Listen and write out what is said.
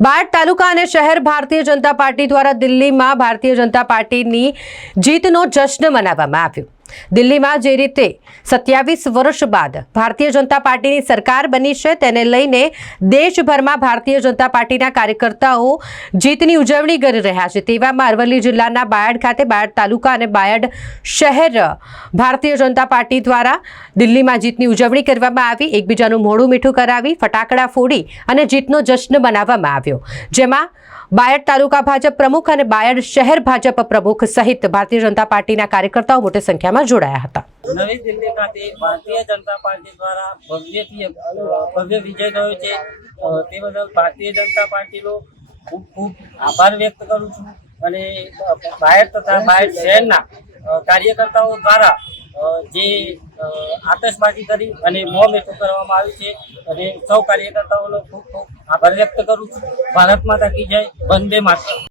બાયડ તાલુકા અને શહેર ભારતીય જનતા પાર્ટી દ્વારા દિલ્હીમાં ભારતીય જનતા પાર્ટીની જીતનો જશ્ન મનાવવામાં આવ્યો. દિલ્હીમાં જે રીતે સત્યાવીસ વર્ષ બાદ ભારતીય જનતા પાર્ટીની સરકાર બની છે, તેને લઈને દેશભરમાં ભારતીય જનતા પાર્ટીના કાર્યકર્તાઓ જીતની ઉજવણી કરી રહ્યા છે. તેવામાં અરવલ્લી જિલ્લાના બાયડ ખાતે, બાયડ તાલુકા અને બાયડ શહેર ભારતીય જનતા પાર્ટી દ્વારા દિલ્હીમાં જીતની ઉજવણી કરવામાં આવી. એકબીજાનું મોઢું મીઠું કરાવી, ફટાકડા ફોડી અને જીતનો જશ્ન બનાવવામાં આવ્યો. જેમાં બાયડ તાલુકા ભાજપ પ્રમુખ અને બાયડ શહેર ભાજપ પ્રમુખ સહિત ભારતીય જનતા પાર્ટીના કાર્યકર્તાઓ મોટી સંખ્યામાં જોડાયા હતા. નવી દિલ્હી ખાતે ભારતીય જનતા પાર્ટી દ્વારા ભવ્યથી ભવ્ય વિજય થયો છે. તે બદલ ભારતીય જનતા પાર્ટીનો ખૂબ ખૂબ આભાર વ્યક્ત કરું છું અને બાયર તથા બાયર શહેરના કાર્યકર્તાઓ દ્વારા જે આતશબાજી કરી અને મોં મેઠું કરવામાં આવ્યું છે અને સૌ કાર્યકર્તાઓનો ખૂબ ખૂબ આભાર વ્યક્ત કરું છું. ભારત માતા કી જય, વંદે માતરમ.